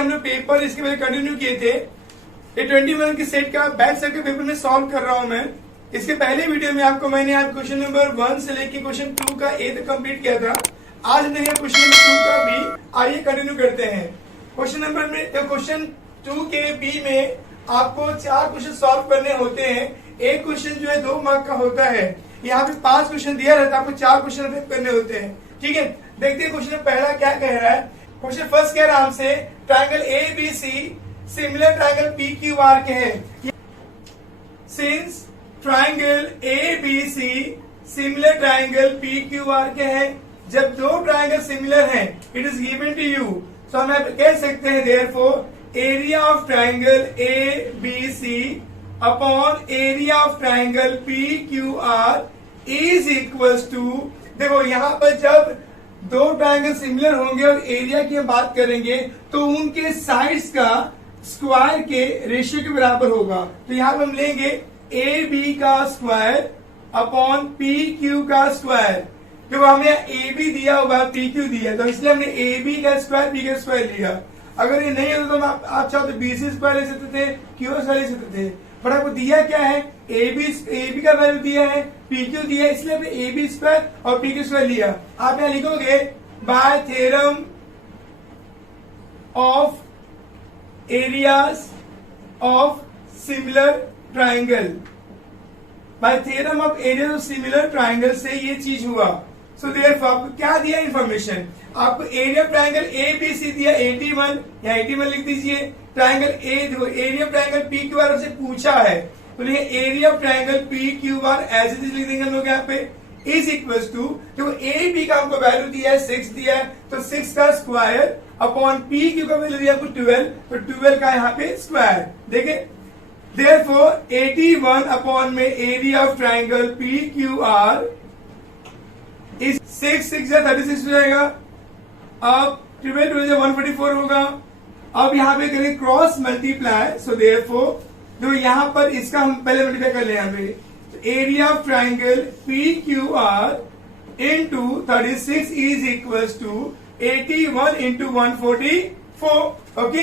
हम लोग पेपर इसके पहले कंटिन्यू किए थे। ये 21 के सेट का बैक सेट के पेपर में सॉल्व कर रहा हूं मैं। इसके पहले वीडियो में मैंने आप क्वेश्चन नंबर 1 से लेके क्वेश्चन 2 का ए तक कंप्लीट किया था। आज देखें क्वेश्चन नंबर 2 का बी। आइए कंटिन्यू करते हैं। क्वेश्चन 2 के बी में आपको 4 क्वेश्चन सॉल्व करने होते हैं। एक क्वेश्चन जो है 2 मार्क का होता है। यहाँ पे 5 क्वेश्चन दिया रहता है, आपको 4 क्वेश्चन अटेम्प्ट करने होते हैं। ठीक है, देखते हैं क्वेश्चन पहला क्या कह रहा है। क्वेश्चन फर्स्ट कह रहा है हमसे triangle A B C similar triangle P Q R के हैं। Since triangle A B C similar triangle P Q R के हैं, जब 2 ट्रायंगल सिमिलर हैं, it is given to you. So हम कह सकते हैं therefore area of triangle A B C upon area of triangle P Q R is equals to. देखो यहाँ पर जब 2 ट्रायंगल सिमिलर होंगे और एरिया की हम बात करेंगे तो उनके साइड्स का स्क्वायर के रेशियो के बराबर होगा। तो यहाँ पर हम लेंगे ए बी का स्क्वायर अपॉन पी क्यू का स्क्वायर। देखो हमें ए बी दिया हुआ पी क्यू दिया, तो इसलिए हमने ए बी का स्क्वायर पी का स्क्वायर लिया। अगर ये नहीं होता तो आप चाहो तो बी सी स्क्वायर ले सकते थे, क्यू स्क्वायर ले सकते थे, बट आपको दिया क्या है, ए बी का वैल्यू दिया है, पी क्यू दिया है, इसलिए हमने ए बी स्क्वायर और पी क्यू स्क्वायर लिया। आप यहाँ लिखोगे bye theorem of areas of similar triangle. Bye theorem of area of similar triangle से ये चीज हुआ। सो देयरफॉर आपको क्या दिया इंफॉर्मेशन, आपको area triangle A B C दिया 81, या 81 लिख दीजिए। ट्राइंगल ए देखो area triangle P Q R से पूछा है, तो area of triangle P Q R as it is लिख देंगे हम लोग यहाँ पे इज इक्वल्स टू। देखो ए बी का हमको वैल्यू दिया है 6 दिया है, तो 6 का स्क्वायर अपॉन पी क्यू का वैल्यू दिया आपको 12, तो 12 का यहाँ पे स्क्वायर। देखे देयरफॉर 81 अपॉन में area of triangle P Q R is 6 36 हो जाएगा। अब 12 144 होगा। अब यहाँ पे करें क्रॉस मल्टीप्लाई, सो देयरफॉर जो यहाँ पर इसका हम पहले मल्टीप्लाई कर ले यहाँ पे area of triangle P Q R into 36 is equals to 81 into 144। Okay,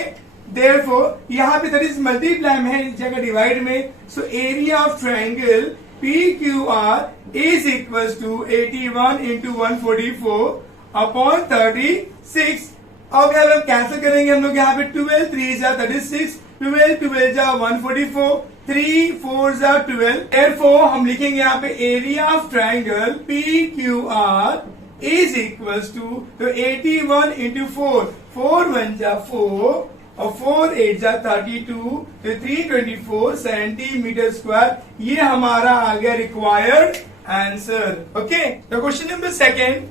therefore यहाँ पे 36 मल्टीप्लाई में है, इस जगह डिवाइड में। So area of triangle P Q R is equals to 81 into 144 upon 36। अब यहाँ हम कैंसिल करेंगे हम लोग यहाँ पे 12 3 जा 36, 12 12 जा 144, 3 4 जा 12। therefore हम लिखेंगे यहाँ पे area of triangle P Q R is equals to, तो 81 इंटू 4, 4 1 जा 4 और 4 8 जा 32, तो 324 सेंटीमीटर स्क्वायर। ये हमारा आ गया रिक्वायर्ड आंसर। ओके, तो question number second.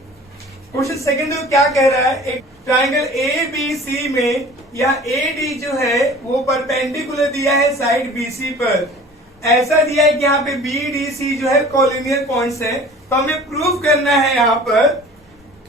Question second में क्या कह रहा है, एक ट्राइंगल ए बी सी में या ए डी जो है वो परपेंडिकुलर दिया है साइड बी सी पर। ऐसा दिया है कि यहाँ पे बी डी सी जो है कोलिनियर पॉइंट्स है। तो हमें प्रूव करना है यहाँ पर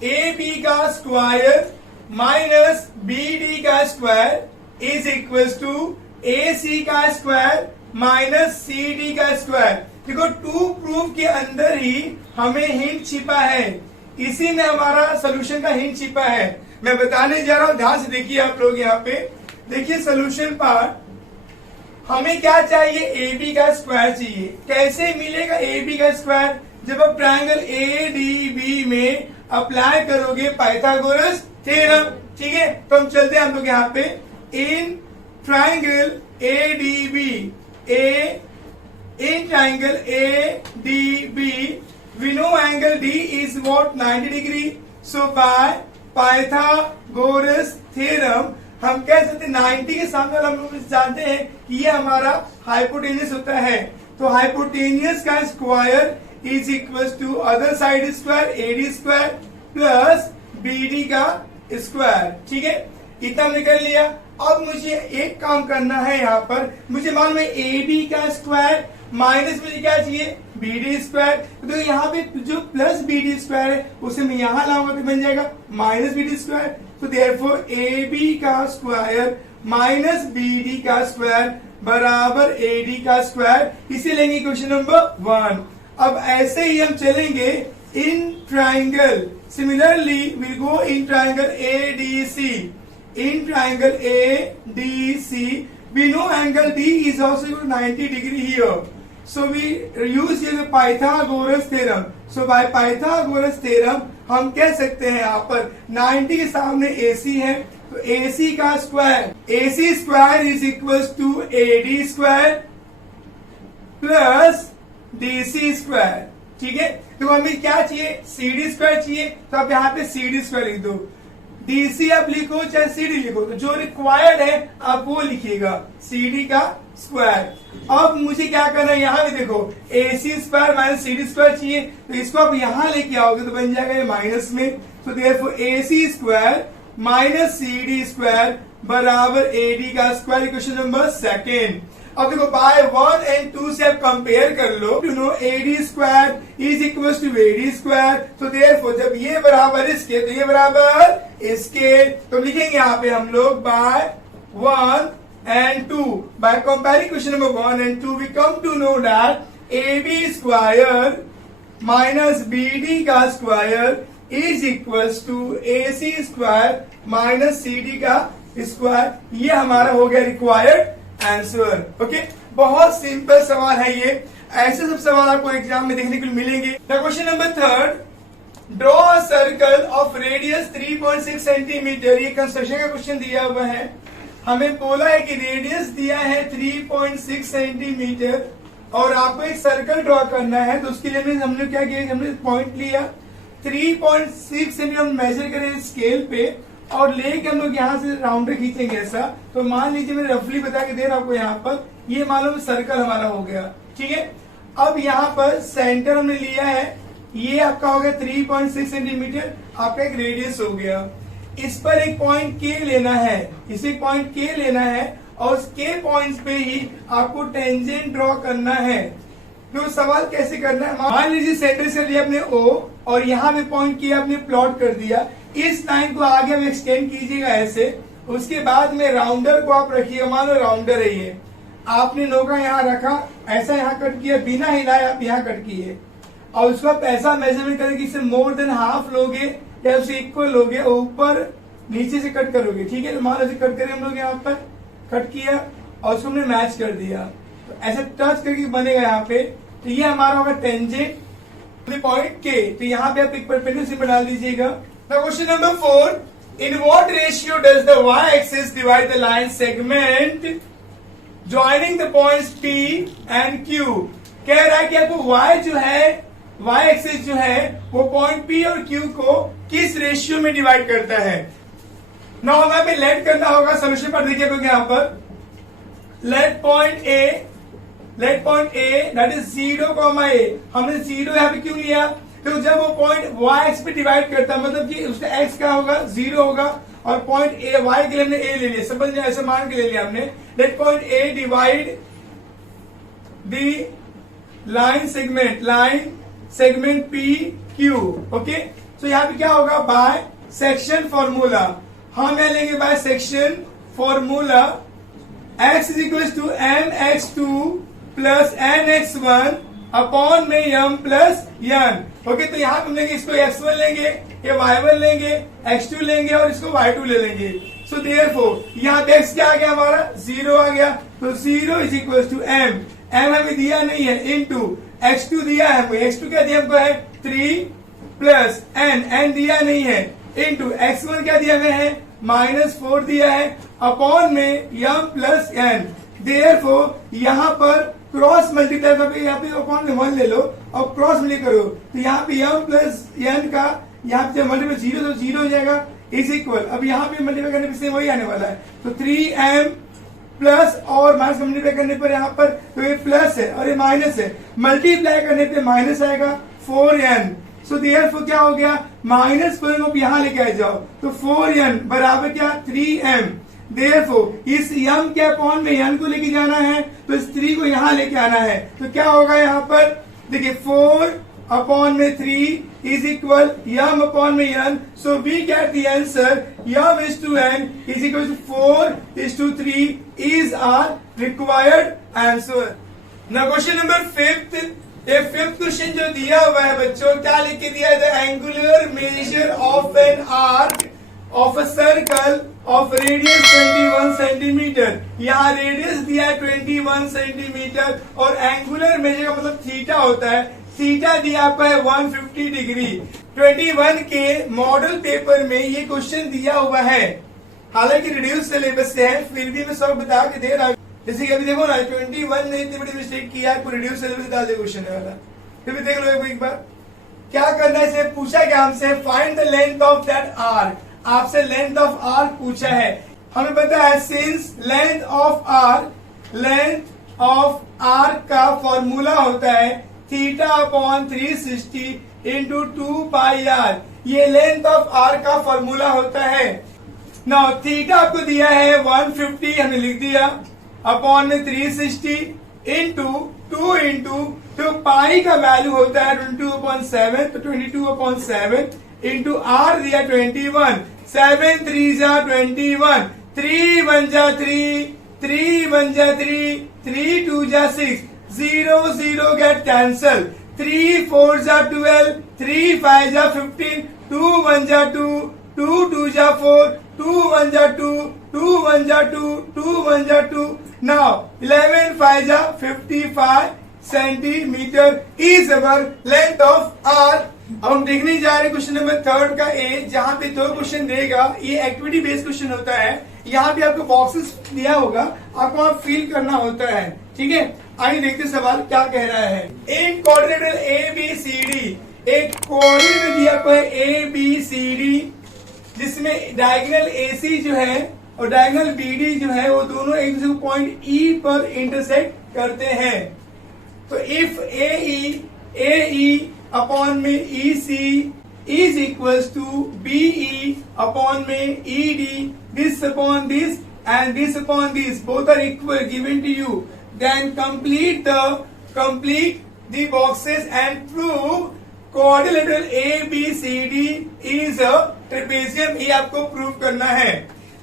ए बी का स्क्वायर माइनस बी डी का square is equals to A सी का स्क्वायर माइनस सी डी का स्क्वायर। देखो 2 प्रूफ के अंदर ही हमें हिंट छिपा है, इसी में हमारा सोल्यूशन का हिंट छिपा है। मैं बताने जा रहा हूं, ध्यान से देखिए आप लोग। यहाँ पे देखिए सोल्यूशन पार्ट। हमें क्या चाहिए, ए बी का स्क्वायर चाहिए। कैसे मिलेगा ए बी का स्क्वायर, जब आप ट्राइंगल ए डी बी में अप्लाई करोगे पाइथागोरस थ्योरम। ठीक है, तो हम चलते हैं हम लोग यहाँ पे in triangle A D B in triangle A D B we know angle D is what 90 degree. So by Pythagoras theorem हम कह सकते हैं 90 के सामने हम लोग जानते हैं कि ये हमारा हाइपोटेनियस होता है। तो हाइपोटेनियस का square is equal to other side square AD square plus BD का स्क्वायर। ठीक है, इतना हमने कर लिया। अब मुझे एक काम करना है, यहाँ पर मुझे मालूम है ए बी का स्क्वायर माइनस मुझे क्या चाहिए, बी डी स्क्वायर। तो यहाँ पे जो प्लस बी डी स्क्वायर है उसे मैं यहाँ लाऊंगा तो बन जाएगा माइनस बी डी स्क्वायर। तो देयरफॉर ए बी का स्क्वायर माइनस बी डी का स्क्वायर बराबर ए डी का स्क्वायर। इसे लेंगे क्वेश्चन नंबर 1। अब ऐसे ही हम चलेंगे in triangle, similarly will go in triangle A D C. in triangle ADC, we know angle D is also equal to 90 degree here. So we use here the Pythagoras theorem. So by Pythagoras theorem हम कह सकते हैं यहाँ पर 90 के सामने AC है, तो AC का square, AC square is equal to AD square plus DC square. ठीक है, तो हमें क्या चाहिए, CD स्क्वायर चाहिए, तो आप यहाँ पे CD स्क्वायर लिख दो. DC आप लिखो चाहे CD लिखो, तो जो रिक्वायर्ड है आप वो लिखिएगा, CD का स्क्वायर. अब मुझे क्या करना है, यहाँ भी देखो AC square minus CD square चाहिए, तो इसको आप यहाँ लेके आओगे तो बन जाएगा ये माइनस में. तो therefore AC square minus CD square बराबर AD का स्क्वायर. Equation number second. अब देखो बाय 1 एंड 2 से आप कंपेयर कर लो, you know AD square is equal to AD square. तो देयरफॉर जब ये बराबर इसके तो ये बराबर इसके, तो लिखेंगे यहाँ पे हम लोग bye 1 and 2. By comparing question number 1 and 2, we come to know that AB square minus BD का square is equals to AC square minus CD का square. ये हमारा हो गया required answer. ओके, बहुत सिंपल सवाल है ये. ऐसे सब सवाल आपको एग्जाम में देखने को मिलेंगे. Question number third, draw a circle of radius 3.6 centimetre. ये कंस्ट्रक्शन का क्वेश्चन दिया हुआ है. हमें बोला है कि रेडियस दिया है 3.6 सेंटीमीटर और आपको एक सर्कल ड्रॉ करना है. तो उसके लिए हमने क्या किया, हमने पॉइंट लिया 3.6 सेंटीमीटर मेजर करें स्केल पे और लेके हम लोग यहाँ से राउंडर खींचेंगे ऐसा. तो मान लीजिए मैंने रफली बता के दे रहा हूँ आपको यहाँ पर, ये मालूम सर्कल हमारा हो गया. ठीक है, अब यहाँ पर सेंटर हमने लिया है, ये आपका हो गया 3.6 सेंटीमीटर, आपका एक रेडियस हो गया. इस पर एक पॉइंट के लेना है, इसे एक पॉइंट के लेना है और उस के पॉइंट्स पे ही आपको टेंजेंट ड्रॉ करना है. तो सवाल कैसे करना है, मान लीजिए सेंटर से लिया आपने O और यहाँ पे पॉइंट किया आपने, प्लॉट कर दिया. इस लाइन को आगे आप एक्सटेंड कीजिएगा ऐसे. उसके बाद में राउंडर को आप रखिएगा, मान लो राउंडर है ये, आपने नोका यहाँ रखा, ऐसा यहाँ कट किया, बिना हिलाए आप यहाँ कट किए और उसको आप ऐसा मेजरमेंट करेंगे इससे मोर देन हाफ लोगे या उसे इक्वल लोगे, ऊपर नीचे से कट करोगे. ठीक है, तो मान लो कट करें हम लोग, यहाँ पर कट किया और उसको हमने मैच कर दिया, तो ऐसे टच करके बनेगा यहाँ पे. तो ये हमारा होगा टेंजेंट पॉइंट के. तो यहाँ पे आप एक परपेंडिकुलर सिंबल डाल दीजिएगा. Question number 4, in what ratio does the y axis divide the line segment joining the points P and Q. कह रहा है कि आपको y जो है, y एक्सिस जो है वो पॉइंट P और Q को किस रेशियो में डिवाइड करता है. नाउ हमें पे लेट करना होगा. सोल्यूशन पर देखिए क्योंकि यहाँ पर let point A that is 0, A. हमने 0 यहाँ पे क्यों लिया, तो जब वो पॉइंट y एक्स पे डिवाइड करता है मतलब कि उसका x क्या होगा, 0 होगा और पॉइंट A y के लिए हमने A ले लिया, समझ लिया, ऐसे मान के ले लिया हमने. Let point A divide the line segment P Q. Okay, तो यहाँ पे क्या होगा, बाय सेक्शन फॉर्मूला. हम यहाँ लेंगे by section formula, x is equal to mx2 plus nx1 upon में m प्लस n. ओके, तो यहाँ पे हम लेंगे इसको x1 लेंगे, ये y1 लेंगे, x2 लेंगे और इसको y2 ले लेंगे. सो देयरफॉर यहाँ पे x क्या आ गया हमारा, 0 आ गया. तो 0 इज इक्वल टू m हमें दिया नहीं है, इनटू x2 दिया है हमको, x2 क्या दिया हमको है 3 प्लस n दिया नहीं है, इनटू x1 क्या दिया हुआ है -4 दिया है अपॉन में m प्लस n. देयरफॉर यहाँ पर क्रॉस मल्टीप्लाई, यहाँ पे अपॉन में 1 ले लो और क्रॉस मल्टीप्लाई करो, तो यहाँ पे m प्लस n का यहाँ पे मल्टीप्लाई 0 तो 0 हो जाएगा इज इक्वल. अब यहाँ पे मल्टीप्लाई करने पे वही आने वाला है, तो 3m प्लस और माइनस मल्टीप्लाई करने पर यहाँ पर तो ये प्लस है और ये माइनस है, मल्टीप्लाई करने पे माइनस आएगा 4n. सो देयरफॉर क्या हो गया, -4 को यहाँ लेके आ जाओ, तो 4n बराबर क्या 3m. देयरफॉर इस m के अपॉन में n को लेके जाना है, तो इस 3 को यहाँ लेके आना है. तो क्या होगा यहाँ पर देखिए 4 अपॉन में 3 इज इक्वल m अपॉन में n. So we get the answer m is to n is equal to 4 is to 3 is our required answer. Now question number 5th. ये 5th क्वेश्चन जो दिया हुआ है बच्चों, क्या लिख के दिया है, the angular measure of an arc of a circle of radius 21 centimetre. यहाँ रेडियस दिया है 21 सेंटीमीटर और एंगुलर मेजर का मतलब थीटा होता है, थीटा दिया आपका है 150 डिग्री। 21 के मॉडल पेपर में ये क्वेश्चन दिया हुआ है, हालांकि रिड्यूस सिलेबस से है, फिर भी मैं सब बता के दे रहा हूँ। जैसे कि अभी देखो ना 21 ने इतनी बड़ी मिस्टेक किया है, रिड्यूस सिलेबस डाल दे क्वेश्चन है वाला, फिर भी देख लो एक बार क्या करना है। इसे पूछा क्या हमसे, find the length of that arc, आपसे लेंथ ऑफ आर्क पूछा है। हमें पता है सिंस लेंथ ऑफ आर्क का फॉर्मूला होता है theta upon 360 into 2 pi R, ये लेंथ ऑफ आर्क का फॉर्मूला होता है। नाउ थीटा आपको दिया है 150, हमने लिख दिया, अपॉन में 360 इंटू 2 इंटू तो पाई का वैल्यू होता है 22/7, तो 22/7 इंटू आर दिया 21, 7 3 जा 21, 3 1 जा 3, 3 1 जा 3, 3 2 जा 6, 0 0 गेट कैंसल, 3 4 जा 12, 3 5 जा 15, 2 1 जा 2, 2 2 जा 4, 2 1 जा 2, 2 1 जा 2, 2 1 जा 2, नाउ 11 5 जा 55 centimetre is our length of arc. अब हम देखने जा रहे हैं क्वेश्चन नंबर 3 का ए, जहां पे 2 क्वेश्चन देगा। ये एक्टिविटी बेस्ड क्वेश्चन होता है, यहाँ पे आपको बॉक्सेस दिया होगा, आपको वहां फिल करना होता है, ठीक है। आइए देखते सवाल क्या कह रहा है। In quadrilateral A B C D, एक कोऑर्डिनेटर दिया आपको है ए बी सी डी, जिसमें डायगोनल ए सी जो है और डायगोनल बी डी जो है वो दोनों एक दूसरे को पॉइंट ई पर इंटरसेक्ट करते हैं। तो इफ ए ई अपॉन में E C is equals to B E upon में E D, this upon this and this upon this both are equal given to you, then complete the boxes and prove quadrilateral A B C D is a trapezium. ये आपको prove करना है।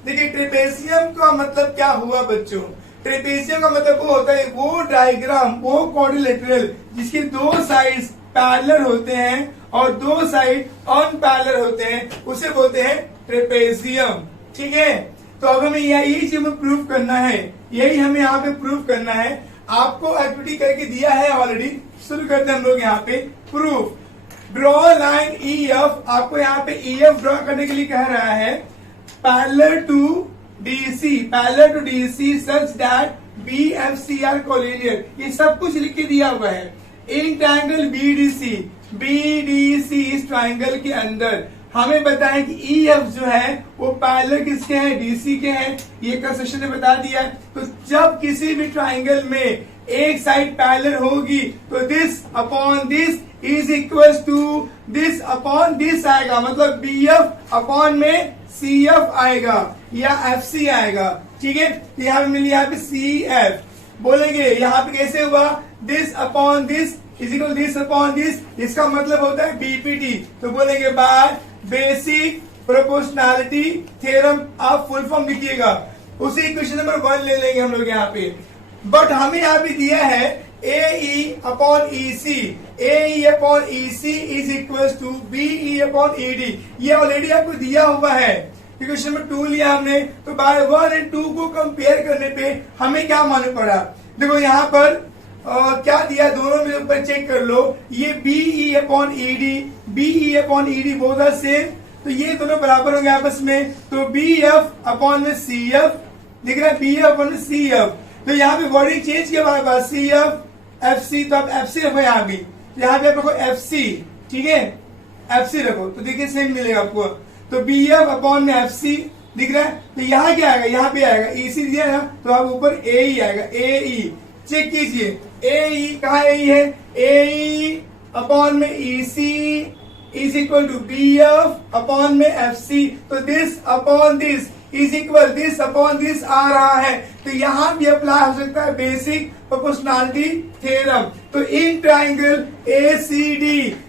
देखिए trapezium का मतलब क्या हुआ बच्चों, ट्रेपेजियम का मतलब वो होता है वो डायग्राम, वो क्वाड्रिलेटरल जिसके 2 साइड्स पैरेलल होते हैं और 2 साइड अनपैरेलल होते हैं, उसे बोलते हैं ट्रेपेजियम, ठीक है। तो अब हमें यही चीज में प्रूव करना है, यही हमें यहाँ पे प्रूव करना है। आपको एक्टिविटी करके दिया है ऑलरेडी, शुरू करते हैं हम लोग यहाँ पे proof. Draw line E F, आपको यहाँ पे ई एफ ड्रॉ करने के लिए कह रहा है parallel to DC such that BFC are collinear, ये सब कुछ लिख के दिया हुआ है। इन ट्राइंगल BDC इस ट्राइंगल के अंदर हमें पता है कि EF जो है वो पैरेलल किसके हैं, DC के हैं, ये कंस्ट्रक्शन ने बता दिया। तो जब किसी भी ट्राइंगल में एक साइड पैरेलल होगी तो this upon this is equal to this upon this आएगा, मतलब BF अपॉन में CF आएगा या FC आएगा, ठीक है। यहाँ पे मिली यहाँ पे CF बोलेंगे, यहाँ पे कैसे हुआ, this upon this is equal this upon this, इसका मतलब होता है BPT। तो बोलेंगे बाय बेसिक प्रोपोर्शनैलिटी थ्योरम, आप फुल फॉर्म लिखिएगा। उसी क्वेश्चन नंबर 1 ले लेंगे हम लोग यहाँ पे, बट हमें यहाँ पे दिया है AE upon EC, AE upon EC is equal to BE upon ED, ये ऑलरेडी आपको दिया हुआ है। क्वेश्चन नंबर 2 लिया हमने, तो बाय 1 और 2 को कंपेयर करने पे हमें क्या मालूम पड़ा, देखो यहाँ पर क्या दिया, दोनों में ऊपर चेक कर लो, ये BE upon ED both are same, तो ये दोनों बराबर होंगे आपस में। तो BF अपॉन में CF दिख रहा है, BF अपॉन में CF, तो यहाँ पे वर्डिंग चेंज किया बार बार, CF FC, तो आप FC रखो यहाँ भी, यहाँ पे आप रखो FC, ठीक है, FC रखो तो देखिए सेम मिलेगा आपको। तो BF अपॉन में FC दिख रहा है, तो यहाँ क्या आएगा, यहाँ पे आएगा EC दिया ना, तो आप ऊपर AE आएगा, AE चेक कीजिए, AE कहाँ AE है, AE अपॉन में EC is equal to BF upon में FC, तो this upon this is equal this upon this आ रहा है, तो यहाँ भी अप्लाई हो सकता है बेसिक प्रोपोर्शनैलिटी थ्योरम। तो इन ट्राइंगल ACD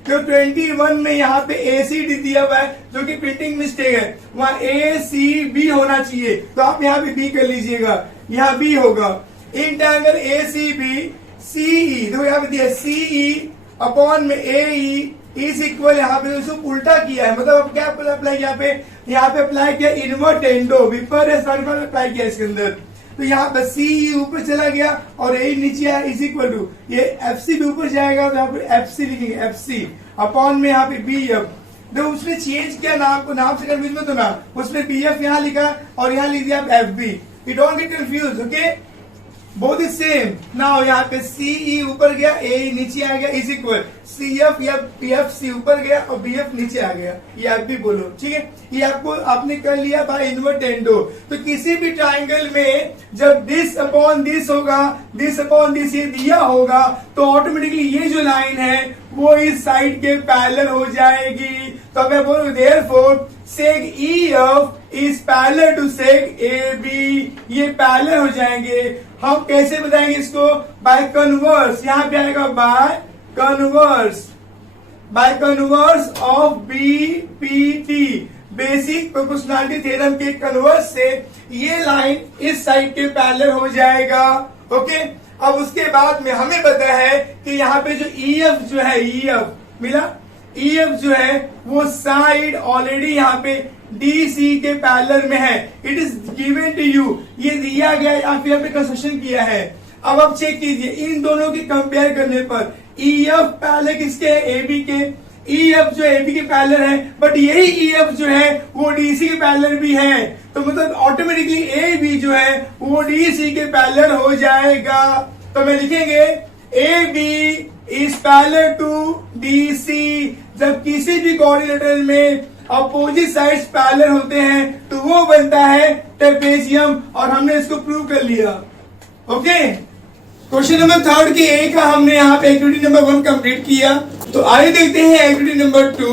जो 21 में यहाँ पे ACD दिया हुआ है, जो कि प्रिंटिंग मिस्टेक है, वहाँ ACB होना चाहिए, तो आप यहाँ पे B कर लीजिएगा, यहाँ B होगा। इन ट्राइंगल ACB CE, देखो यहाँ पे दिया CE अपॉन में ए इज इक्वल, यहाँ पे इसको उल्टा किया है, मतलब अब क्या अप्लाई किया यहाँ पे अप्लाई किया इनवर्ट टेंडो, विपर्य सर्कल अप्लाई किया इसके अंदर। तो यहाँ पर सी ऊपर चला गया और ए नीचे आया, इज इक्वल टू ये एफ सी भी ऊपर जाएगा, तो यहाँ पे एफ सी लिखेंगे, एफ सी अपॉन में यहाँ पे बी एफ। देखो उसने चेंज किया नाम को, नाम से कंफ्यूज मत होना, उसने बी एफ यहाँ लिखा और यहाँ लिख दिया F B, you don't get confuse, okay, both is same. Now यहाँ पे सीई ऊपर गया, ए नीचे आ गया, इज इक्वल सी एफ या पी एफ सी ऊपर गया और बी एफ नीचे आ गया, ये आप भी बोलो, ठीक है। ये आपको आपने कर लिया बाय इनवर्ट टेंडो। तो किसी भी ट्राइंगल में जब दिस अपॉन दिस होगा, दिस अपॉन दिस ये दिया होगा, तो ऑटोमेटिकली ये जो लाइन है वो इस साइड के पैरेलल हो जाएगी। तो मैं बोलूं therefore seg E F is parallel to seg A B, ये पैरेलल हो जाएंगे। हम कैसे बताएंगे इसको? बाय कन्वर्स, यहाँ पे आएगा by converse of B P T, basic proportionality theorem के कन्वर्स से ये लाइन इस साइड के पैरेलल हो जाएगा, ओके। अब उसके बाद में हमें पता है कि यहाँ पे जो ई एफ जो है, ई एफ मिला, ई एफ जो है वो साइड ऑलरेडी यहाँ पे डी सी के पैरेलल में है, it is given to you, ये दिया गया, आप यहाँ पे कंस्ट्रक्शन किया है। अब आप चेक कीजिए इन दोनों की कंपेयर करने पर ई एफ पैरेलल किसके है? ए बी के। ई एफ जो ए बी के पैरेलल है, बट यही ई एफ जो है वो डी सी के पैरेलल भी है, तो मतलब ऑटोमेटिकली ए बी जो है वो डी सी के पैरेलल हो जाएगा। तो मैं लिखेंगे A B is parallel to D C. जब किसी भी कोऑर्डिनेटर में अपोजिट साइड्स पैरेलल होते हैं तो वो बनता है ट्रेपेजियम, और हमने इसको प्रूव कर लिया, ओके। क्वेश्चन नंबर 3 के ए का हमने यहाँ पे एक्टिविटी नंबर 1 कंप्लीट किया। तो आइए देखते हैं एक्टिविटी नंबर 2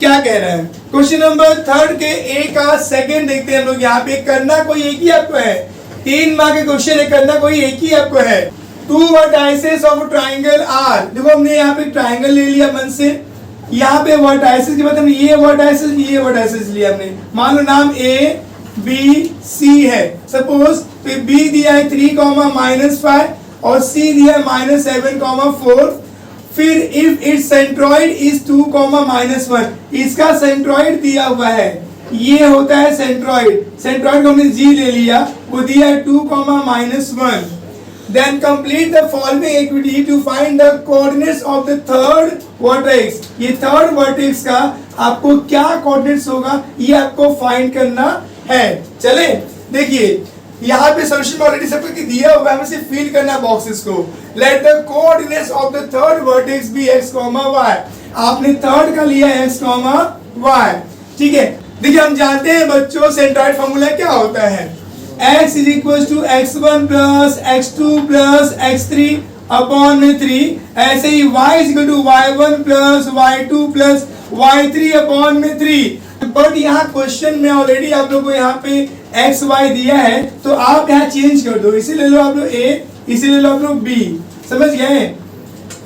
क्या कह रहा है। क्वेश्चन नंबर 3 के ए का सेकंड देखते हैं हम लोग। यहाँ पे करना कोई एक ही आपको है, 3 मार्क के क्वेश्चन है, करना कोई एक ही आपको है। 2 वर्टाइसेस ऑफ ट्राइंगल आर, देखो हमने यहाँ पे ट्राइंगल ले लिया मन से, यहाँ पे वर्टाइसेस के बाद हमने ये वर्टाइसेस लिया हमने, मान लो नाम ए बी सी है, सपोज तो बी दिया है 3,-5 और सी दिया है -7,4। फिर इफ इट्स सेंट्रॉइड इज 2,-1, इसका सेंट्रॉइड दिया हुआ है, ये होता है सेंट्रॉइड, सेंट्रॉइड को हमने जी ले लिया, वो दिया है 2,-1। Then complete the following activity to find the coordinates of the third vertex। ये थर्ड वर्टेक्स का आपको क्या कोऑर्डिनेट्स होगा ये आपको फाइंड करना है। चले देखिए यहाँ पे सोल्यूशन ऑलरेडी सबको दिया हुआ है, हमें सिर्फ फिल करना बॉक्सेस को। Let the coordinates of the third vertex be x, y। आपने थर्ड का लिया x, y, ठीक है। देखिए हम जानते हैं बच्चों सेंट्रॉइड फॉर्मूला क्या होता है, x is equal to x1 plus x2 plus x3 upon में 3। ऐसे ही y is equal to y1 plus y2 plus y3 upon में 3। बट यहाँ क्वेश्चन में ऑलरेडी आप लोगों को यहाँ पे x y दिया है, तो आप यहाँ चेंज कर दो, इसे ले लो आप लोग a, इसे ले लो आप लोग b, समझ गए?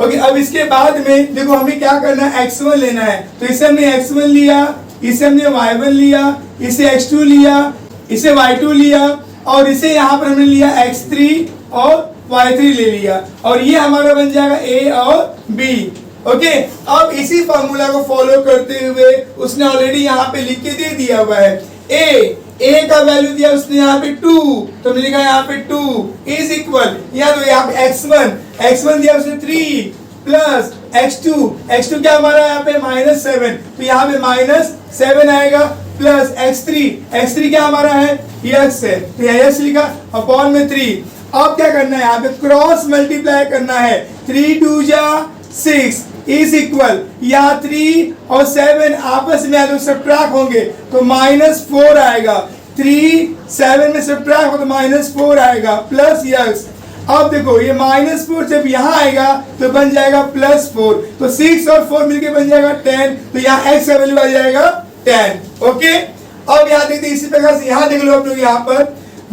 ओके, अब इसके बाद में देखो हमें क्या करना है, x1 लेना है, तो इसे हमने x1 लिया, इसे हमने y1 लिया, इसे x2 लिया, इसे y2 लिया, और इसे यहाँ पर हमने लिया x3 और y3 ले लिया, और ये हमारा बन जाएगा a और b, ओके। अब इसी फॉर्मूला को फॉलो करते हुए उसने ऑलरेडी यहाँ पे लिख के दे दिया हुआ है, a का वैल्यू दिया उसने यहाँ पे 2, तो हमने लिखा यहाँ पे 2 इज इक्वल, यहाँ तो यहाँ पे x1 दिया उसने 3 प्लस x2 क्या हमारा यहाँ पे -7, तो यहाँ पे -7 आएगा, प्लस x3 क्या हमारा है, x है, तो यहाँ x लिखा अपॉन में 3। अब क्या करना है, यहाँ पे क्रॉस मल्टीप्लाई करना है, 3 2 जा 6 इज इक्वल, यहाँ 3 और 7 आपस में आगे सब्ट्रैक्ट होंगे तो -4 आएगा, 3 7 में सब्ट्रैक्ट हो तो -4 आएगा, प्लस x। अब देखो ये -4 जब यहाँ आएगा तो बन जाएगा +4, तो 6 और 4 मिलके बन जाएगा 10, तो यहाँ x का वैल्यू आ जाएगा 10, ओके। अब यहाँ देखते इसी प्रकार से यहाँ देख लो आप लोग, यहाँ पर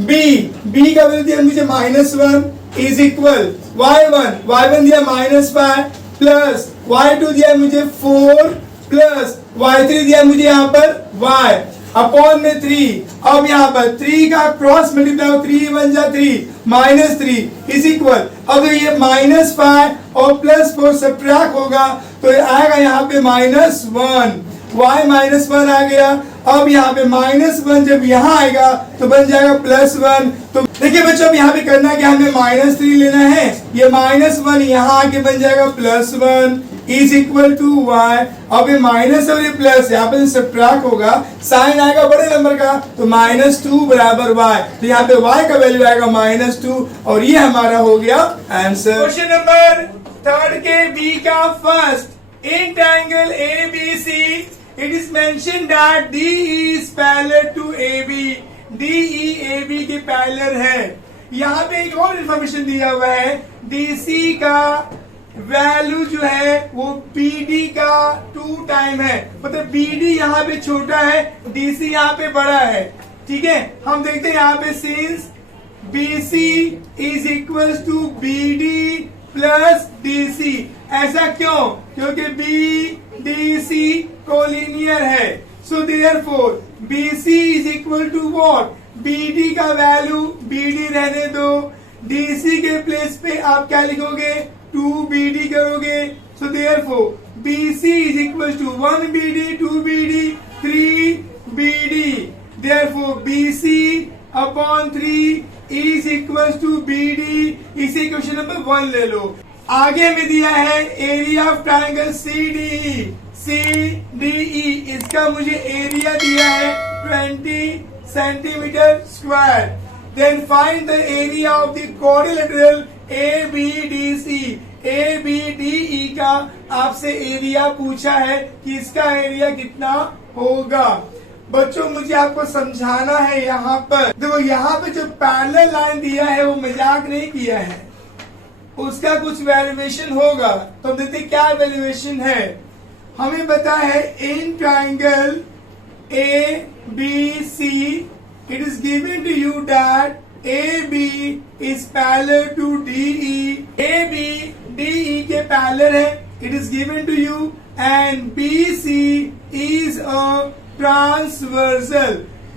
b का वैल्यू दिया मुझे -1 इज इक्वल y1 दिया -5 प्लस y2 दिया मुझे 4 प्लस y3 दिया मुझे यहाँ पर y अपॉन में 3। अब यहाँ पर 3 का क्रॉस मल्टीप्लाई 3 1 जा 3 -3 इज इक्वल, अब ये -5 और +4 सब्ट्रैक्ट होगा तो ये आएगा यहाँ पे -1, y -1 आ गया। अब यहाँ पे -1 जब यहाँ आएगा तो बन जाएगा +1। तो देखिए बच्चों अब यहाँ पे करना क्या, हमें -3 लेना है, ये -1 यहाँ आके बन जाएगा +1 इज इक्वल टू y। अब ये माइनस और ये प्लस यहाँ पे सब्ट्रैक्ट होगा, साइन आएगा बड़े नंबर का तो -2 बराबर y, तो यहाँ पे y का वैल्यू आएगा -2 और ये हमारा हो गया आंसर। क्वेश्चन नंबर 3 के बी का first, in triangle ABC it is mentioned that DE is parallel to AB, DE AB के पैरेलल है। यहाँ पे एक और इंफॉर्मेशन दिया हुआ है, DC का वैल्यू जो है वो BD का 2 टाइम है, मतलब BD यहाँ पे छोटा है, DC यहाँ पे बड़ा है। ठीक है, हम देखते हैं यहाँ पे since BC is equal to BD plus DC, ऐसा क्यों? क्योंकि BDC कोलिनियर है। So therefore BC is equal to what, BD का वैल्यू BD रहने दो, DC के प्लेस पे आप क्या लिखोगे, 2BD करोगे। So therefore BC is equal to 1BD, 2BD, 3BD। Therefore BC upon 3 is equal to BD। इसे क्वेश्चन नंबर 1 ले लो। आगे में दिया है एरिया ऑफ ट्रायंगल CDE, इसका मुझे एरिया दिया है 20 centimetre square. Then find the area of the quadrilateral ABDE का आपसे एरिया पूछा है कि इसका एरिया कितना होगा। बच्चों मुझे आपको समझाना है, यहाँ पर देखो, यहाँ पे जो पैरेलल लाइन दिया है वो मजाक नहीं किया है, उसका कुछ वैल्यूएशन होगा। तो देखते क्या वैल्यूएशन है। हमें पता है in triangle ABC it is given to you that AB is parallel to DE, AB DE के पैरेलल है, it is given to you, and BC is a transversal,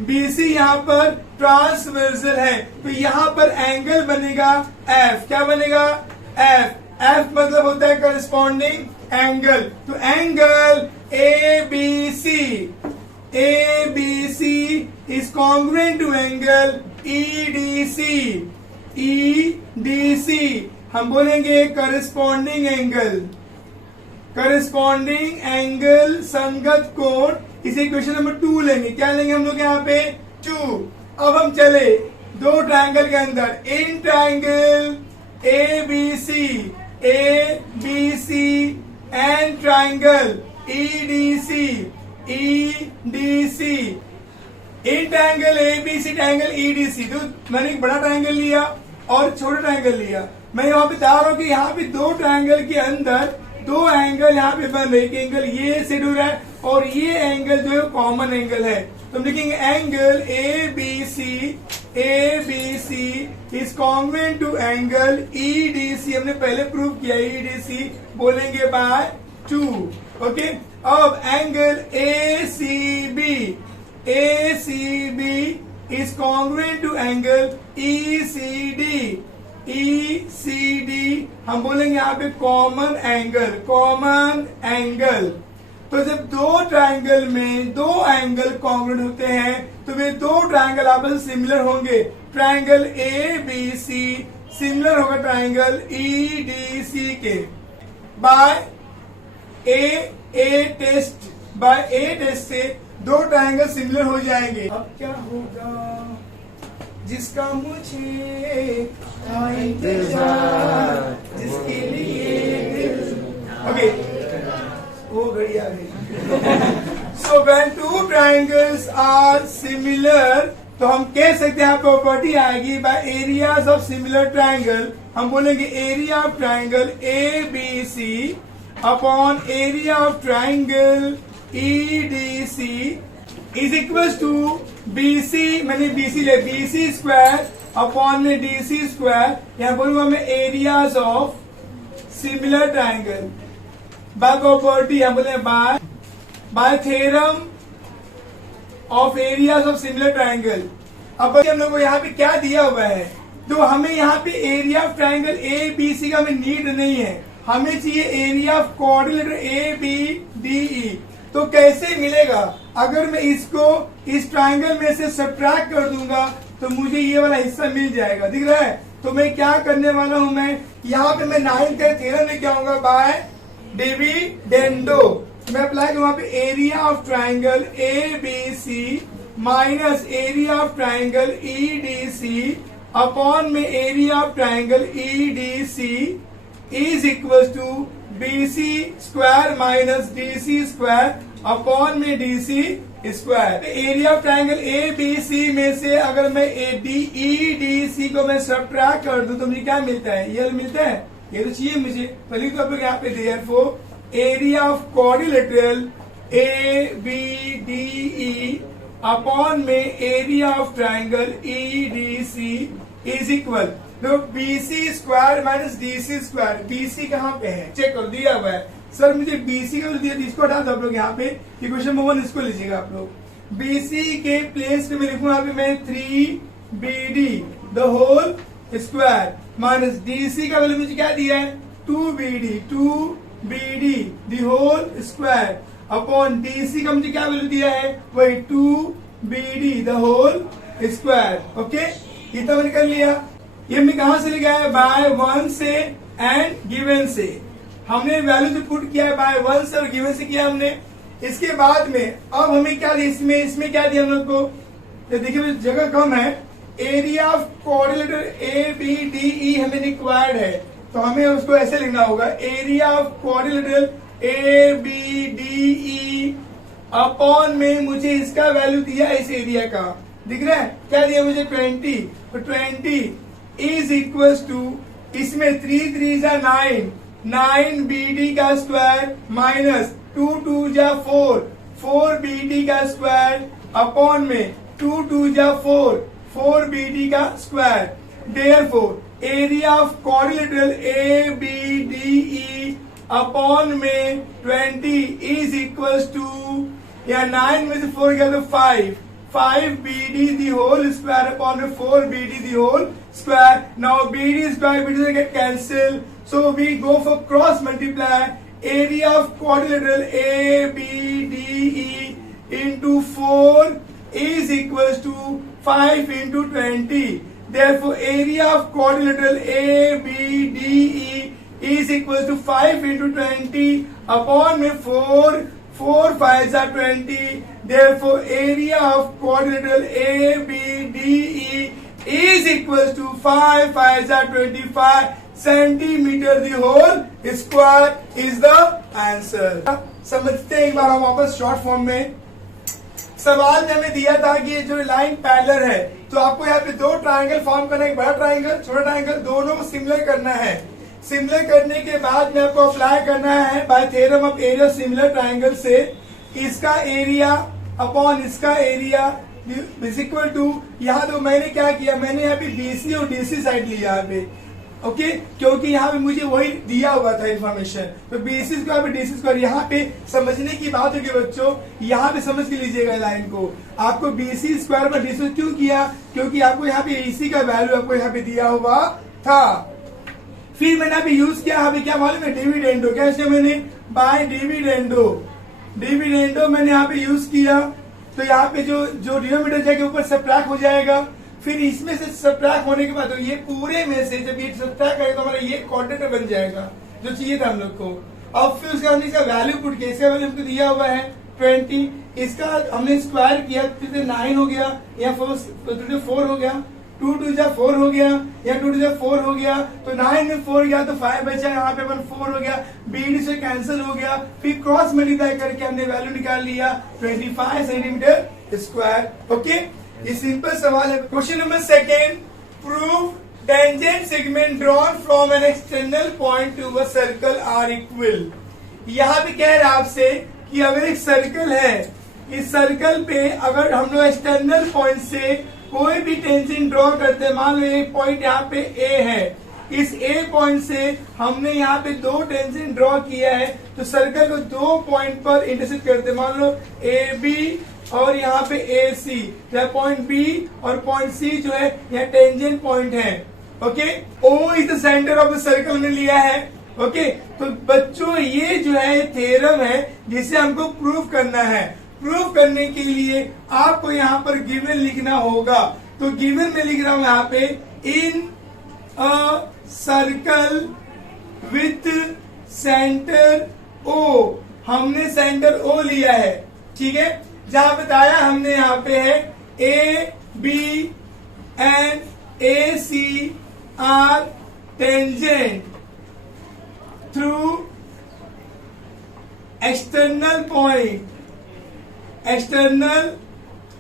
BC यहाँ पर ट्रांसवर्सल है, तो यहाँ पर एंगल बनेगा F। क्या बनेगा? F मतलब होता है करस्पॉन्डिंग एंगल। तो angle ABC is congruent to angle EDC हम बोलेंगे करस्पॉन्डिंग एंगल संगत कोण। इसे क्वेश्चन नंबर 2 लेंगे। क्या लेंगे हम लोग यहाँ पे? 2। अब हम चले दो ट्रायंगल के अंदर, in triangle ABC and triangle EDC। In triangle ABC triangle EDC, तो मैंने एक बड़ा ट्रायंगल लिया और छोटा ट्रायंगल लिया। मैं यहाँ पे बता रहा हूँ कि यहाँ पे दो ट्रायंगल के अंदर दो एंगल यहाँ पे बन रहे, एक एंगल ये सेट हो रहा है और ये एंगल जो है कॉमन एंगल है। तो हम लिखेंगे angle ABC is congruent to angle EDC। हमने पहले प्रूव किया, EDC बोलेंगे बाय 2। ओके, अब angle ACB is congruent to angle ECD हम बोलेंगे यहाँ पे कॉमन एंगल। तो जब दो ट्रायंगल में दो एंगल कॉन्ग्रुएंट होते हैं तो वे दो ट्रायंगल आपस में सिमिलर होंगे। ट्रायंगल ABC सिमिलर होगा ट्रायंगल EDC के। बाय ए टेस्ट से दो ट्रायंगल सिमिलर हो जाएंगे। अब क्या होगा? जिसका मुझे था इंतजार, जिसके लिए ओके वो घड़ी आ गई। So when two triangles are similar, तो हम कह सकते हैं प्रॉपर्टी आएगी by areas of similar triangle. हम बोलेंगे area of triangle ABC upon area of triangle EDC is equal to BC, मैंने BC ले BC स्क्वायर अपॉन में DC स्क्वायर। यहाँ बोलूंगा मैं areas of similar triangle by property, यहाँ बोले by theorem of areas of similar triangle. अब हम लोग को यहाँ पे क्या दिया हुआ है? तो हमें यहाँ पे area of triangle A B C का हमें नीड नहीं है, हमें चाहिए area of quadrilateral A B D E. तो कैसे मिलेगा? अगर मैं इसको इस ट्राइंगल में से सब्ट्रैक्ट कर दूंगा तो मुझे ये वाला हिस्सा मिल जाएगा, दिख रहा है? तो मैं क्या करने वाला हूं, मैं यहाँ पे मैं 9 का थ्योरम लेके आऊंगा बाय डिविडेंडो। मैं अप्लाई करूँ वहां पे area of triangle A B C minus area of triangle E D C upon में area of triangle E D C is equal to B C square minus D C square upon में D C square. Area of triangle A B C में से अगर मैं A D E D सी को मैं subtract कर दूं तो मुझे क्या मिलता है? ये मिलता है, ये तो चाहिए मुझे। तो लिख दो आप लोग यहाँ पे therefore area of quadrilateral A B D E upon में area of triangle E D C is equal to B C square minus D C square. B C कहाँ पे है? चेक कर दिया हुआ है सर, मुझे बीसी का दिया, इसको हटा दो आप लोग यहाँ पे। क्वेश्चन नंबर 1 इसको लीजिएगा आप लोग। बीसी के प्लेस पे मैं लिखूंगा यहाँ पे मैं 3BD the whole square minus DC का वैल्यू मुझे क्या दिया है? 2BD the whole square upon DC का मुझे क्या वैल्यू दिया है? वही 2BD the whole square. Okay, ये तो मैंने कर लिया। ये मैं कहां से लिखा है? बाय 1 से एंड गिवन से। हमने वैल्यू जो पुट किया है बाय 1 से और गिवन से किया हमने। इसके बाद में अब हमें क्या दिया? इसमें क्या दिया हम लोग को? तो देखिए जगह कम है। Area of quadrilateral A B D E हमें रिक्वायर्ड है, तो हमें उसको ऐसे लिखना होगा area of quadrilateral A B D E upon में मुझे इसका वैल्यू दिया इस एरिया का, दिख रहा है? क्या दिया मुझे? 20। तो 20 इज इक्वल टू इसमें 3 3 जा 9BD का स्क्वायर माइनस 2 2 जा 4BD का स्क्वायर अपॉन में 2 2 जा 4BD का square. Therefore area of quadrilateral A B D E upon में 20 इज इक्वल टू, या 9 में से 4 गया तो 5BD the whole square upon 4BD the whole square. Now BD square get cancelled. So we go for cross multiply. Area of quadrilateral ABDE into 4 is equals to 5 into 20. Therefore area of quadrilateral ABDE is equals to 5 into 20 upon में 4 5 are 20. Therefore area of quadrilateral ABDE is equals to 5 5 are 25 centimeter the whole square is the answer. समझते हैं एक बार हम वापस short form में। सवाल में हमें दिया था कि ये जो लाइन पैरेलल है तो आपको यहाँ पे 2 ट्राइंगल फॉर्म करना है, एक बड़ा ट्राइंगल छोटा ट्राइंगल, दोनों को सिमिलर करना है। सिमिलर करने के बाद में आपको अप्लाई करना है bye theorem of area similar triangle से इसका एरिया अपॉन इसका एरिया इज इक्वल टू, यहाँ तो मैंने क्या किया, मैंने यहाँ पे बीसी और डीसी साइड लिया यहाँ पे। ओके, क्योंकि यहाँ पे मुझे वही दिया हुआ था इन्फॉर्मेशन, तो बीसी स्क्वायर पे डीसी स्क्वायर। यहाँ पे समझने की बात होगी बच्चों, यहाँ पे समझ के लीजिएगा लाइन को। आपको बीसी स्क्वायर पर डीसी क्यों किया? क्योंकि आपको यहाँ पे एसी का वैल्यू आपको यहाँ पे दिया हुआ था। फिर मैंने अभी यूज किया, अभी क्या मालूम है? डिविडेंडो। कैसे? मैंने बाय डिविडेंडो मैंने यहाँ पे यूज किया, तो यहाँ पे जो डिनोमिनेटर जाएगा ऊपर सब्ट्रैक्ट हो जाएगा। फिर इसमें से सब्ट्रैक्ट होने के बाद तो ये पूरे में से जब ये सब्ट्रैक्ट करेगा तो हमारा ये क्वाड्रेटर बन जाएगा जो चाहिए था हम लोग को। अब फिर उसका हमने इसका वैल्यू पुट किया, इसका वैल्यू हमको दिया हुआ है 20, इसका हमने स्क्वायर किया तो 9 हो गया, या 4 हो गया, 2 2 जा 4 हो गया, या 2 2 जा 4 हो गया, तो 9 में 4 गया तो 5 बचा, यहाँ पे 4 हो गया, BD से कैंसिल हो गया। फिर क्रॉस मल्टीप्लाई करके हमने वैल्यू निकाल लिया 25 सेंटीमीटर स्क्वायर। ओके, ये सिंपल सवाल है। Question number 2, prove tangent segment drawn from an external point to a circle are equal. यहाँ पे कह रहे हैं आपसे कि अगर एक सर्कल है, इस सर्कल पे अगर हम लोग एक्सटर्नल पॉइंट से कोई भी टेंजेंट ड्रॉ करते हैं, मान लो एक पॉइंट यहाँ पे ए है, इस ए पॉइंट से हमने यहाँ पे 2 टेंजेंट ड्रॉ किया है, तो सर्कल को 2 पॉइंट पर इंटरसेक्ट करते हैं। मान लो ए बी और यहाँ पे ए सी, पॉइंट बी और पॉइंट सी जो है यहाँ टेंजेंट पॉइंट है। Okay, O is the centre of the circle में लिया है। ओके, तो बच्चों ये जो है थ्योरम है जिसे हमको प्रूव करना है। प्रूव करने के लिए आपको यहाँ पर गिवन लिखना होगा। तो गिवन में लिख रहा हूं यहाँ पे, in a circle with centre O, हमने सेंटर ओ लिया है, ठीक है। जहां बताया हमने यहाँ पे है A B and A C are tangent through external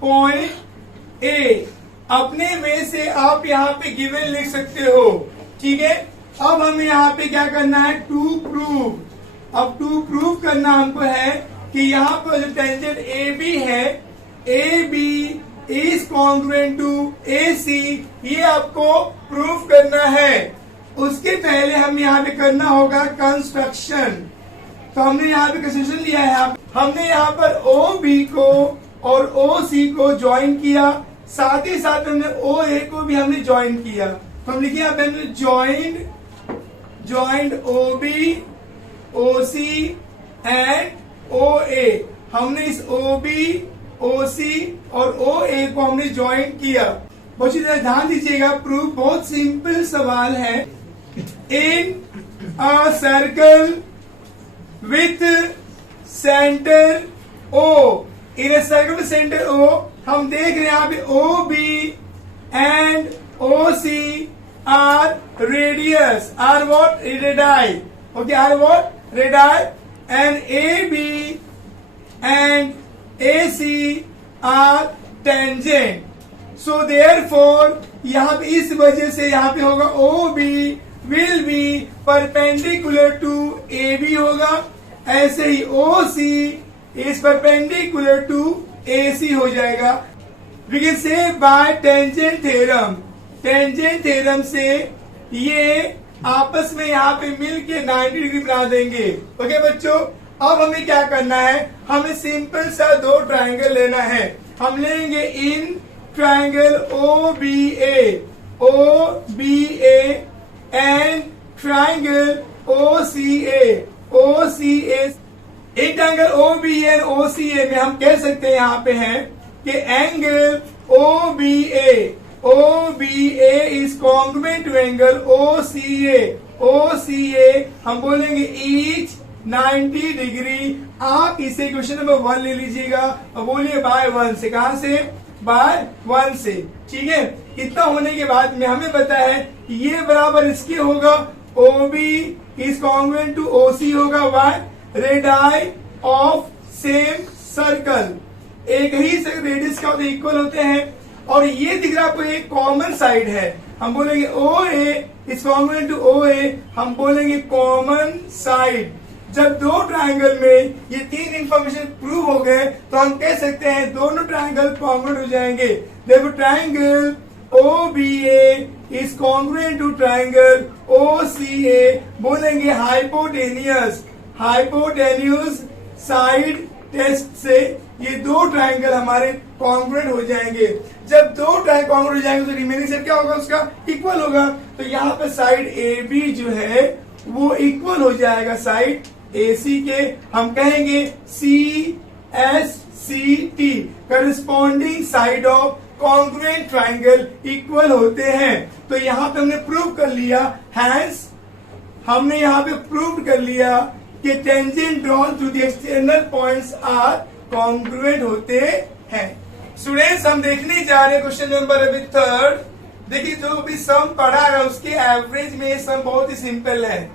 point A. अपने वे से आप यहाँ पे गिवन लिख सकते हो, ठीक है। अब हमें यहाँ पे क्या करना है, टू प्रूव। अब टू प्रूव करना हमको है कि यहाँ पर जो टेंजेंट ए बी है, A B is congruent to A C, ये आपको प्रूव करना है। उसके पहले हम यहाँ पे करना होगा कंस्ट्रक्शन। तो हमने यहाँ पे कंस्ट्रक्शन लिया है, हमने यहाँ पर ओ बी को और ओ सी को ज्वाइन किया, साथ ही साथ हमने ओ ए को भी हमने ज्वाइन किया। तो हम लिखिए यहाँ पे हमने joint O B O C and O A. हमने इस ओ बी ओ सी और ओ ए को हमने ज्वाइन किया। बहुत ध्यान दीजिएगा, प्रूफ बहुत सिंपल सवाल है। In a circle with centre O, in a circle with centre O, हम देख रहे हैं यहाँ पे O B and O C are radius, are what, radii. Okay, are what, radii, and A B and A C are tangent. So therefore यहाँ पे इस वजह से यहाँ पे होगा O B will be perpendicular to A B होगा, ऐसे ही O C is perpendicular to A C हो जाएगा। We can say by tangent theorem, tangent theorem से ये आपस में यहाँ पे मिल के 90 डिग्री बना देंगे। ओके बच्चों, अब हमें क्या करना है, हमें सिंपल सा दो ट्रायंगल लेना है। हम लेंगे in triangle O B A and triangle O C A. एक triangle O B and O C A में हम कह सकते हैं यहाँ पे है कि angle O B A is congruent to angle O C A. हम बोलेंगे ईच 90 डिग्री। आप इसे क्वेश्चन नंबर 1 ले लीजिएगा और बोलिए बाय 1 से। कहां से, बाय 1 से, ठीक है। इतना होने के बाद में हमें पता है ये बराबर इसके होगा, O B is congruent to O C होगा, why, radii of same circle, एक ही रेडियस का इक्वल होते हैं। और ये दिख रहा आपको एक कॉमन साइड है, हम बोलेंगे ओ ए इज कॉन्ग्रुएंट टू ओ ए, हम बोलेंगे कॉमन साइड। जब दो ट्रायंगल में ये तीन इंफॉर्मेशन प्रूव हो गए तो हम कह सकते हैं दोनों ट्रायंगल कॉन्ग्रुएंट हो जाएंगे। देखो triangle O B A is congruent to triangle O C A, बोलेंगे हाइपोटेन्यूज साइड टेस्ट से ये दो ट्रायंगल हमारे कॉन्ग्रुएंट हो जाएंगे। जब दो ट्रायंगल कॉन्ग्रुएंट हो जाएंगे तो रिमेनिंग साइड क्या होगा, उसका इक्वल होगा। तो यहाँ पे साइड ए बी जो है वो इक्वल हो जाएगा साइड ए सी के। हम कहेंगे C S C T, corresponding side of congruent triangle equal होते हैं। तो यहाँ पे हमने प्रूव कर लिया, हैंस हमने यहाँ पे प्रूव कर लिया कि tangent drawn through the external points are congruent होते हैं। स्टूडेंट्स, हम देखने जा रहे हैं क्वेश्चन नंबर अभी 3। देखिए जो भी सम पढ़ा है उसके एवरेज में सम बहुत ही सिंपल है।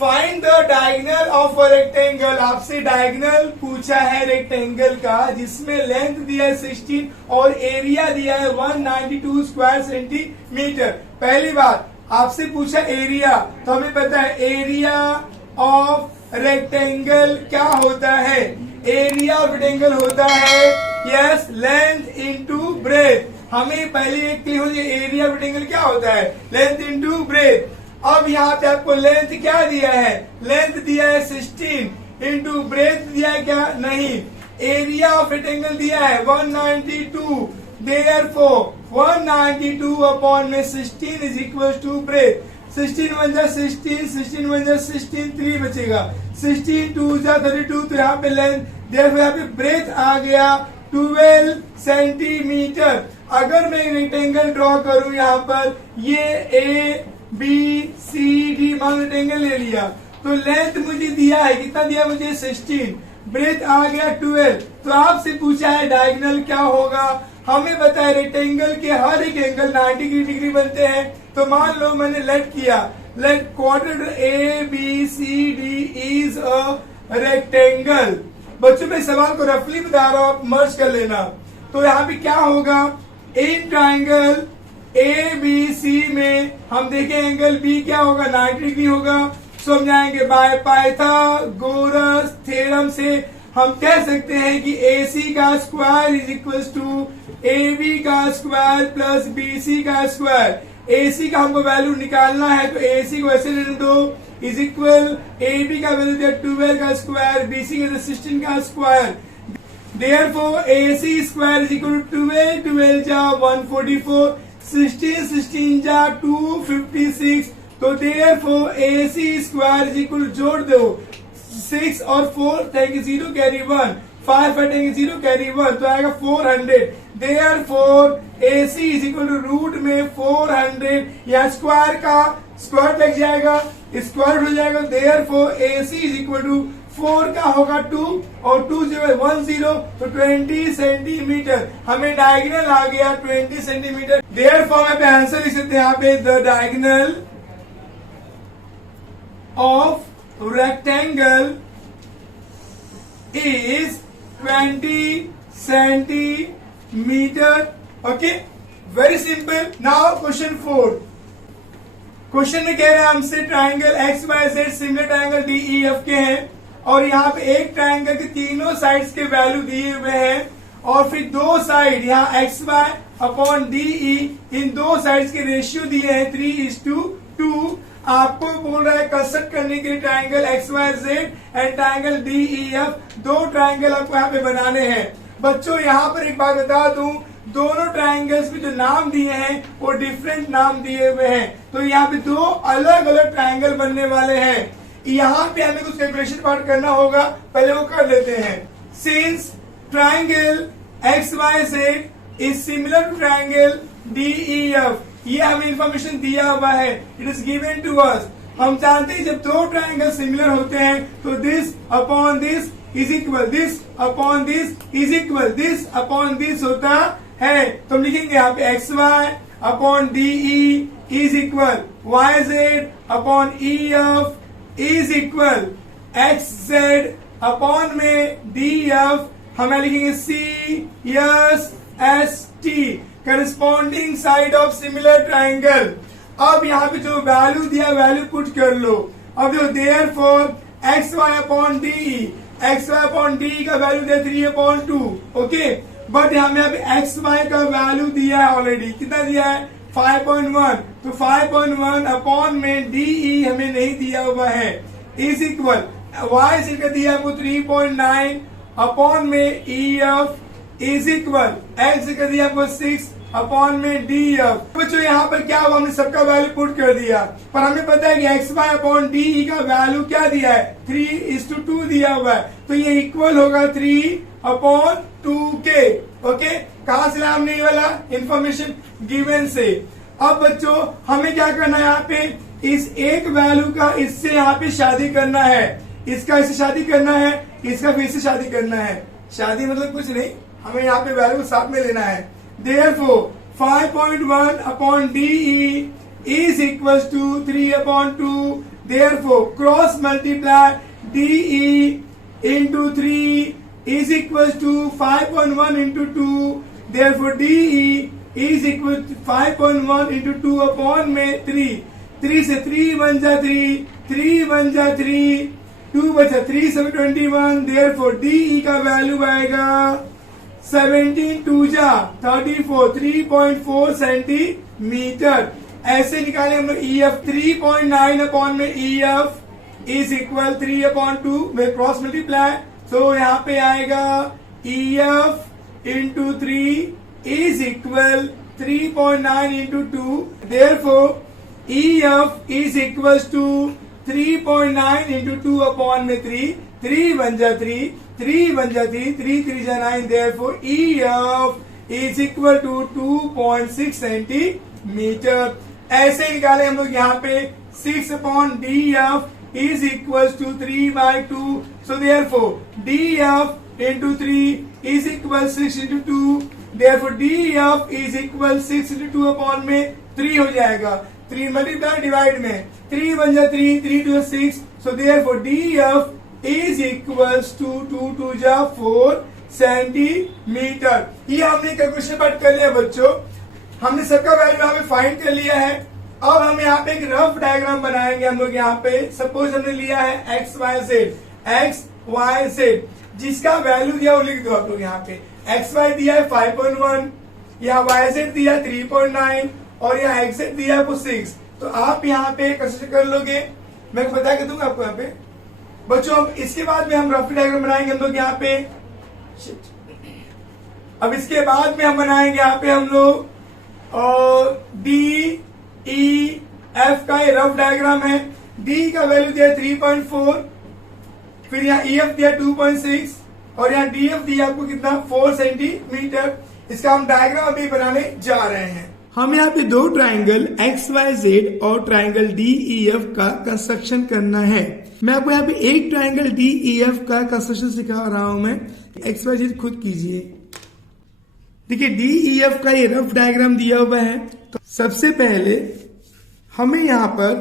Find the diagonal of a rectangle, आपसे डायगोनल पूछा है रेक्टेंगल का जिसमें लेंथ दिया है 16 और एरिया दिया है 192 स्क्वायर सेंटीमीटर। पहली बात आपसे पूछा एरिया, तो हमें पता है एरिया ऑफ रेक्टेंगल क्या होता है, एरिया ऑफ रेक्टेंगल होता है यस लेंथ इनटू ब्रेथ। हमें पहले एक क्लियर हो जाए एरिया ऑफ रेक्टेंगल क्या होता है, लेंथ इनटू ब्रेथ। अब यहाँ पे आपको लेंथ क्या दिया है, लेंथ दिया है 16 इंटू ब्रेथ दिया है क्या, नहीं, एरिया ऑफ रेक्टेंगल दिया है 192 Therefore 192 upon में 16 is equal to breadth. 16 1 जा 16, 16 1 जा 16, 3 बचेगा, 16 2 जा 32, तो यहाँ पे लेंथ, therefore यहाँ पे ब्रेथ आ गया 12 सेंटीमीटर। अगर मैं रेक्टेंगल ड्रॉ करूं यहाँ पर, ये ए बी सी डी मान रेक्टेंगल ले लिया, तो लेंथ मुझे दिया है, कितना दिया मुझे 16, ब्रेथ आ गया 12। तो आपसे पूछा है डायगोनल क्या होगा, हमें पता है रेक्टेंगल के हर एक एंगल 90 डिग्री बनते हैं। तो मान लो मैंने लेट किया, let quadrant A B C D is a rectangle. बच्चों में सवाल को रफली बता रहा हूं, आप मर्ज कर लेना। तो यहाँ पे क्या होगा, इन ट्राइंगल ए बी सी में हम देखें एंगल बी क्या होगा, 90 डिग्री होगा। समझाएंगे बाय पाइथागोरस थ्योरम से हम कह सकते हैं कि AC का square is equal to AB का स्क्वायर प्लस BC का स्क्वायर। AC का हमको वैल्यू निकालना है, तो AC को ऐसे लेने दो, इज इक्वल AB का वैल्यू दिया 12 का स्क्वायर, BC का 16 का square. Therefore AC square is equal to 12 12 जा 144, 16 16 जा 256। तो therefore AC square is equal, जोड़ दो 6 और 4 टेक 0 कैरी 1, 5 टेक 0 कैरी 1, तो आएगा 400। Therefore AC is equal to root में 400, या स्क्वायर का स्क्वायर लग जाएगा, स्क्वायर हो जाएगा। Therefore AC is equal to 4 का होगा 2 और 2 जो है 10, तो 20 सेंटीमीटर। हमें डायगोनल आ गया 20 सेंटीमीटर। Therefore मैं आंसर लिख सकते हैं यहाँ पे, the diagonal of rectangle is 20 centimeter. Okay, very simple. Now question 4. Question में कह रहा है हमसे triangle X Y Z similar triangle D E F के हैं, और यहाँ पे एक ट्राइंगल के तीनों साइड्स के वैल्यू दिए हुए हैं, और फिर दो साइड यहाँ X Y upon D E, इन दो साइड्स के रेशियो दिए हैं 3:2। आपको बोल रहा है कंस्ट्रक्ट करने के लिए triangle X Y Z and triangle D E F, दो ट्राइंगल आपको यहाँ पे बनाने हैं। बच्चों यहाँ पर एक बात बता दूं, दोनों ट्राइंगल्स में जो नाम दिए हैं वो डिफरेंट नाम दिए हुए हैं, तो यहाँ पे दो अलग अलग ट्राइंगल बनने वाले हैं। यहाँ पे हमें कुछ कैलकुलेशन पार्ट करना होगा, पहले वो कर लेते हैं। Since triangle X Y Z is similar to triangle D E F, ये हमें इंफॉर्मेशन दिया हुआ है, it is given to us. हम जानते हैं जब दो ट्राइंगल सिमिलर होते हैं तो this upon this is equal, this upon this is equal, this upon this होता है। तो हम लिखेंगे यहाँ पे X Y upon D E is equal Y Z upon E F is equal X Z upon में डी एफ, हमें लिखेंगे C S S T, corresponding side of similar triangle. अब यहाँ पे जो वैल्यू दिया वैल्यू पुट कर लो। अब जो therefore X Y upon D, X Y upon D का वैल्यू दिया 3/2, ओके। बट यहाँ पे एक्स वाई का वैल्यू दिया है ऑलरेडी, कितना दिया है 5.1, तो 5.1 अपॉन में डी ई हमें नहीं दिया हुआ है, इज इक्वल वाई से का दिया हमको 3.9 अपॉन में ई एफ इज इक्वल एक्स का दिया आपको 6 अपॉन में डी एफ। बच्चों यहाँ पर क्या हुआ, हमने सबका वैल्यू पुट कर दिया, पर हमें पता है कि X Y upon D E का वैल्यू क्या दिया है 3:2 दिया हुआ है, तो ये इक्वल होगा 3/2 के। ओके, कहा से हमने ये वाला इंफॉर्मेशन गिवन से। अब बच्चों हमें क्या करना है, यहाँ पे इस एक वैल्यू का इससे यहाँ पे शादी करना है, इसका इससे शादी करना है, इसका फिर से शादी करना है। शादी मतलब कुछ नहीं, हमें यहाँ पे वैल्यू साथ में लेना है। Therefore 5.1 upon DE is equals to 3/2. Therefore cross multiply DE into 3 is equals to 5.1 into 2. Therefore DE is equal to 5.1 into 2 upon में 3, 3 से 3 बन जा 3, 3 बन जा 3, 2 बचा 3 7 21। Therefore DE का वैल्यू आएगा 17 2 जा 34, 3.4 सेंटीमीटर। ऐसे निकाले हम लोग ई एफ 3.9 अपॉन में ई एफ इज इक्वल 3/2 में क्रॉस मल्टीप्लाई, तो यहाँ पे आएगा E F into 3 is equal 3.9 into 2. Therefore, EF is equals to 3.9 into 2 upon में 3. 3 1 जा 3, 3 1 जा 3, 3 3 जा 9. Therefore, EF is equal to 2.6 centimetre. ऐसे निकाले हम लोग यहाँ पे 6 upon DF is equals to 3 by 2. So therefore, DF into 3 is equal 6 into 2. Therefore, DF is equal 6 into 2 upon में 3 हो जाएगा. 3 मल्टीप्लाई डिवाइड में 3 1 जा 3, 3 2 6. So therefore, DF is equals to 2 2 जा 4 सेंटीमीटर. ये हमने कैलकुलेशन पार्ट कर लिया बच्चों. हमने सबका वैल्यू यहाँ पे फाइंड कर लिया है. अब हम यहाँ पे एक रफ डायग्राम बनाएंगे. हम लोग यहाँ पे सपोज हमने लिया है एक्स वाई जेड जिसका वैल्यू दिया वो लिख दो आप लोग. यहाँ पे एक्स वाई दिया है 5.1, यहाँ वाई जेड दिया है 3.9 और यहाँ एक्स जेड दिया है वो 6. तो आप यहाँ पे कंसीडर कर लोगे. मैं बता के दूंगा आपको यहाँ पे बच्चों. हम इसके बाद में हम रफ डायग्राम बनाएंगे हम लोग यहाँ पे. अब इसके बाद में हम बनाएंगे यहाँ पे हम लोग डी ई एफ का ये रफ डायग्राम है. डी का वैल्यू दिया 3.4, फिर यहाँ ई एफ दिया 2.6 और यहाँ डी एफ दिया आपको कितना 4 सेंटीमीटर. इसका हम डायग्राम अभी बनाने जा रहे हैं. हम यहाँ पे दो ट्राइंगल एक्स वाई जेड और ट्राइंगल डी ई एफ का कंस्ट्रक्शन करना है. मैं आपको यहाँ पे एक ट्राइंगल डी ई एफ का कंस्ट्रक्शन सिखा रहा हूं. मैं एक्स वाई जेड खुद कीजिए. देखिए DEF का ये रफ डायग्राम दिया हुआ है. तो सबसे पहले हमें यहाँ पर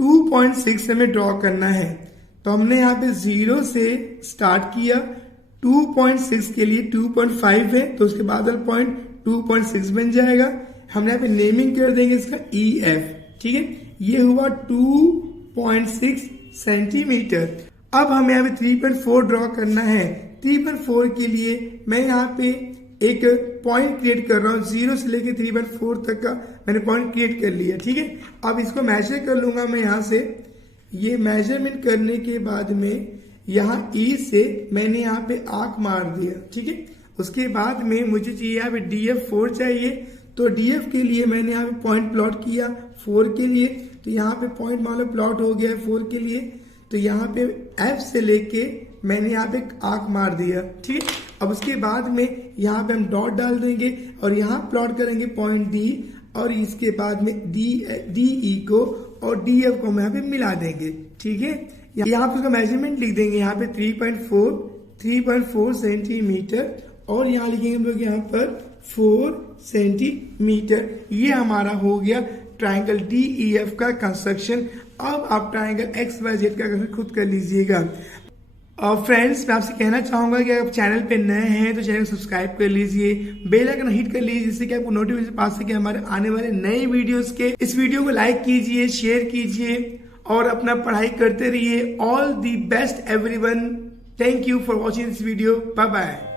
2.6 हमें ड्रॉ करना है. तो हमने यहाँ पे 0 से स्टार्ट किया. 2.6 के लिए 2.5 है तो उसके बाद वाला पॉइंट 2.6 बन जाएगा. हमने यहाँ पे नेमिंग कर देंगे इसका EF. ठीक है, ये हुआ 2.6 सेंटीमीटर. अब हमें यहाँ पे 3.4 ड्रॉ करना है. 3.4 के लिए मैं यहाँ पे एक पॉइंट क्रिएट कर रहा हूं. 0 से लेके 3.4 तक का मैंने पॉइंट क्रिएट कर लिया. ठीक है, अब इसको मेजर कर लूंगा मैं यहाँ से. ये मेजरमेंट करने के बाद में यहाँ E से मैंने यहाँ पे आर्क मार दिया. ठीक है, उसके बाद में मुझे चाहिए यहाँ पे DF 4 चाहिए. तो DF के लिए मैंने यहाँ पे पॉइंट प्लॉट किया 4 के लिए. तो यहाँ पे पॉइंट मान लो प्लॉट हो गया 4 के लिए. तो यहाँ पे F से लेके मैंने यहाँ पे आर्क मार दिया. ठीक है, अब उसके बाद में यहाँ पे हम डॉट डाल देंगे और यहाँ प्लॉट करेंगे पॉइंट D और इसके बाद में DE को और DF को हम यहाँ पे मिला देंगे. ठीक है, यहाँ पे उसका मेजरमेंट लिख देंगे. यहाँ पे 3.4 सेंटीमीटर और यहाँ लिखेंगे हम लोग यहाँ पर 4 सेंटीमीटर. ये हमारा हो गया ट्राइंगल DEF का कंस्ट्रक्शन. अब आप ट्राइंगल एक्स वाई जेड का खुद कर लीजिएगा. और फ्रेंड्स, मैं आपसे कहना चाहूंगा कि अगर आप चैनल पे नए हैं तो चैनल को सब्सक्राइब कर लीजिए, बेल आइकन हिट कर लीजिए जिससे कि आपको नोटिफिकेशन पा सके हमारे आने वाले नए वीडियोस के. इस वीडियो को लाइक कीजिए, शेयर कीजिए और अपना पढ़ाई करते रहिए. All the best everyone. Thank you for watching this video. Bye bye.